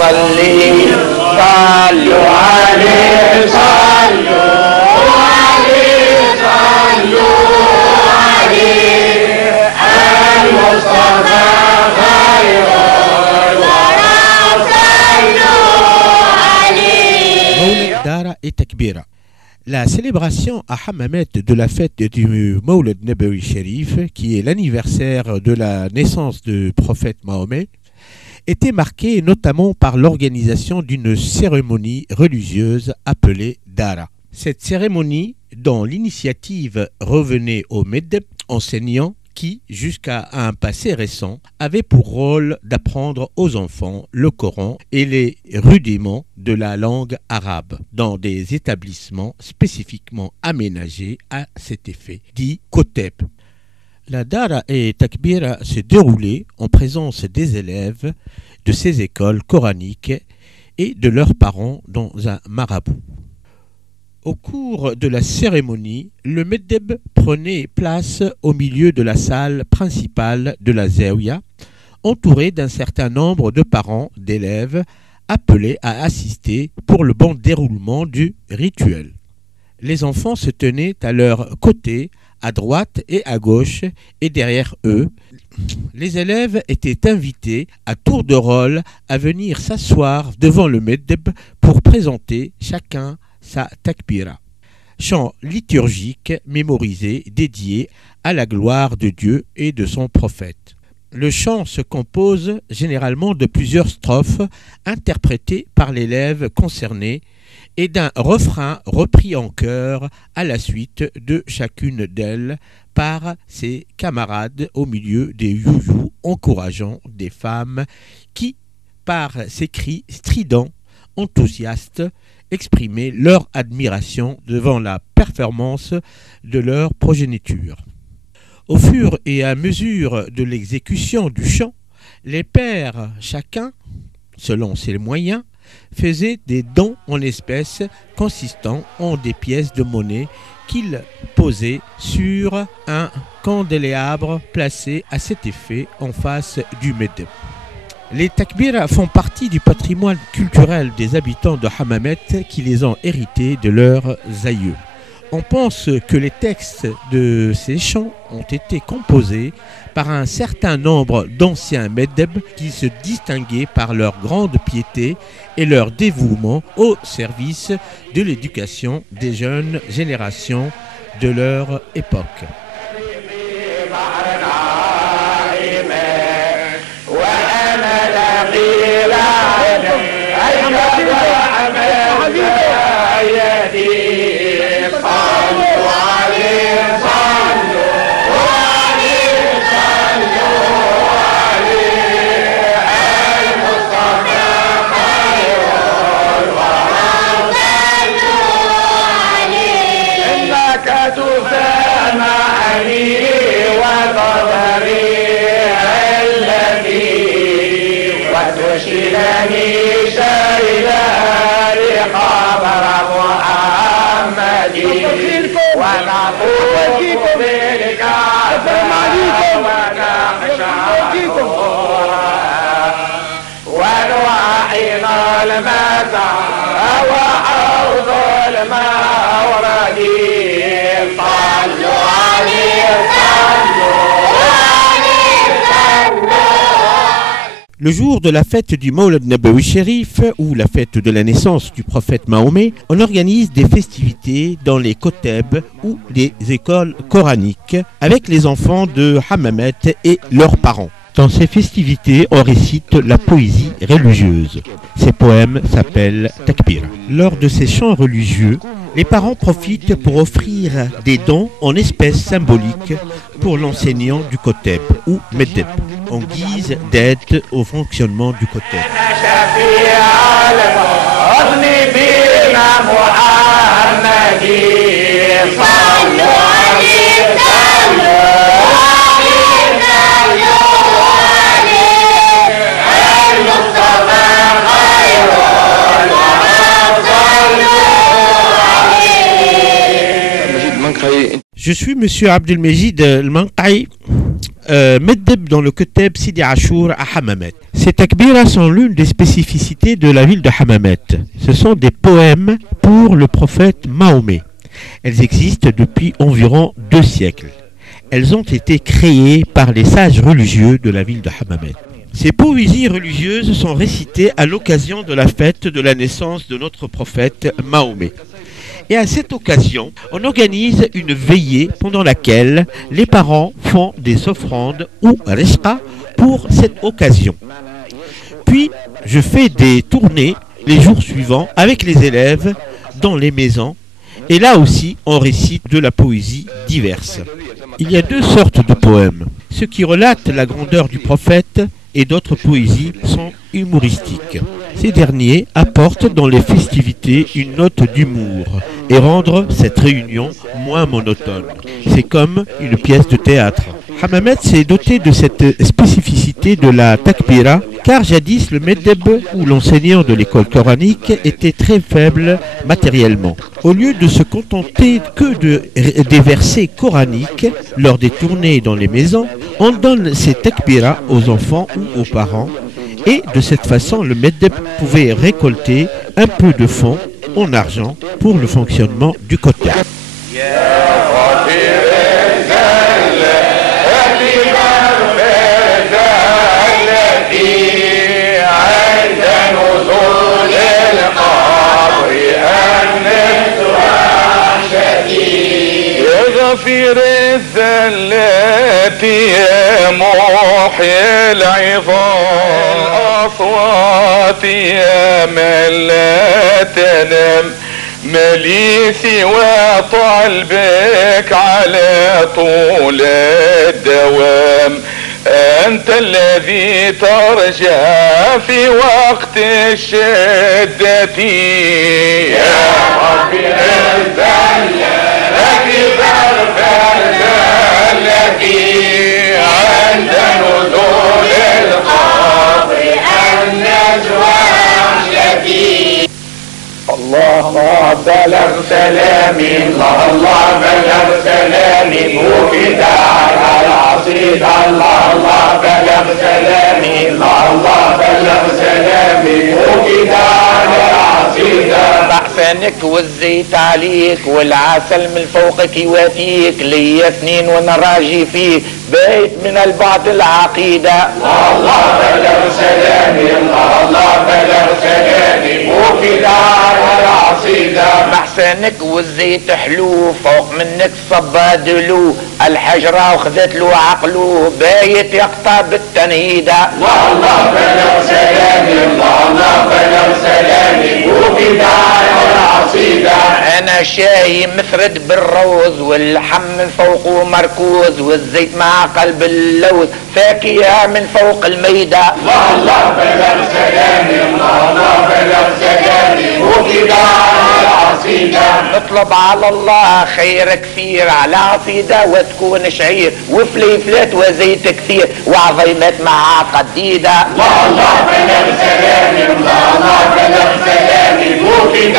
صلي صلوا عليه صلوا عليه صلوا عليه المصطفى خير الورى صلوا عليه. مولد دارا et Takbira. La célébration à Hammamet de la fête du Mawlid Nabawi Sharif, qui est l'anniversaire de la naissance du prophète Mahomet, était marquée notamment par l'organisation d'une cérémonie religieuse appelée Dara. Cette cérémonie, dont l'initiative revenait au Meddeb, enseignant qui, jusqu'à un passé récent, avait pour rôle d'apprendre aux enfants le Coran et les rudiments de la langue arabe dans des établissements spécifiquement aménagés à cet effet, dits Koteb. La Dara et Takbira se déroulaient en présence des élèves de ces écoles coraniques et de leurs parents dans un marabout. Au cours de la cérémonie, le Meddeb prenait place au milieu de la salle principale de la Zawiya, entouré d'un certain nombre de parents d'élèves appelés à assister pour le bon déroulement du rituel. Les enfants se tenaient à leur côté, à droite et à gauche, et derrière eux, les élèves étaient invités à tour de rôle à venir s'asseoir devant le Meddeb pour présenter chacun sa takbira, chant liturgique mémorisé dédié à la gloire de Dieu et de son prophète. Le chant se compose généralement de plusieurs strophes interprétées par l'élève concerné et d'un refrain repris en chœur à la suite de chacune d'elles par ses camarades au milieu des you-you encourageant des femmes qui, par ses cris stridents, enthousiastes, exprimer leur admiration devant la performance de leur progéniture. Au fur et à mesure de l'exécution du chant, les pères, chacun, selon ses moyens, faisaient des dons en espèces consistant en des pièces de monnaie qu'ils posaient sur un candélabre placé à cet effet en face du Meddeb. Les takbiras font partie du patrimoine culturel des habitants de Hammamet qui les ont hérités de leurs aïeux. On pense que les textes de ces chants ont été composés par un certain nombre d'anciens Meddeb qui se distinguaient par leur grande piété et leur dévouement au service de l'éducation des jeunes générations de leur époque. Le jour de la fête du Mawlid Nabawi Sharif, ou la fête de la naissance du prophète Mahomet, on organise des festivités dans les koteb ou les écoles coraniques avec les enfants de Hammamet et leurs parents. Dans ces festivités, on récite la poésie religieuse. Ces poèmes s'appellent takbir. Lors de ces chants religieux, les parents profitent pour offrir des dons en espèces symboliques pour l'enseignant du koteb ou meddeb, en guise d'aide au fonctionnement du koteb. Je suis Monsieur Abdelmejid El Manqaï, Meddeb dans le Keteb Sidi Achour à Hammamet. Ces takbiras sont l'une des spécificités de la ville de Hammamet. Ce sont des poèmes pour le prophète Mahomet. Elles existent depuis environ 2 siècles. Elles ont été créées par les sages religieux de la ville de Hammamet. Ces poésies religieuses sont récitées à l'occasion de la fête de la naissance de notre prophète Mahomet. Et à cette occasion, on organise une veillée pendant laquelle les parents font des offrandes ou rishqa pour cette occasion. Puis, je fais des tournées les jours suivants avec les élèves dans les maisons. Et là aussi, on récite de la poésie diverse. Il y a 2 sortes de poèmes. Ceux qui relatent la grandeur du prophète et d'autres poésies sont humoristiques. Ces derniers apportent dans les festivités une note d'humour et rendre cette réunion moins monotone. C'est comme une pièce de théâtre. Hammamet s'est doté de cette spécificité de la takbira, car jadis le Meddeb ou l'enseignant de l'école coranique était très faible matériellement. Au lieu de se contenter que des versets coraniques lors des tournées dans les maisons, on donne ces takbiras aux enfants ou aux parents, et de cette façon le Meddeb pouvait récolter un peu de fonds en argent pour le fonctionnement du Keteb. غفير الذلات يا محيي العظام الأصوات يا من لا تنام ملي سوى طلبك على طول الدوام أنت الذي ترجى في وقت الشدة يا ربي الذل لك ظرف التي عند نزول القبر النجوى التي الله بلغ سلامي الله بلغ سلامي موكد على العصيد الله بلغ سلامي الله بلغ سلامي موكد على العصيد بحسنك والزيت عليك والعسل من فوقك يوافيك ليا 2 وانا راجي فيك بيت من البعض العقيدة الله بلغ سلامي الله بلغ سلامي موكد على العصيدة محسنك والزيت حلو فوق منك صبا دلو الحجرة وخذت له عقلو بايت يقطع بالتنهيدة الله بلغ سلامي الله بلغ سلامي موكد على العصيدة انا شاي مفرد بالروز واللحم من فوقه مركوز والزيت مع قلب اللوز فاكهة من فوق الميدة الله بلغ سلامي الله بلغ سلامي موكد على العصيدة نطلب على الله خير كثير على عصيدة وتكون شعير وفليفلات وزيت كثير وعظيمات مع قديدة الله بلغ سلامي الله بلغ سلامي موكد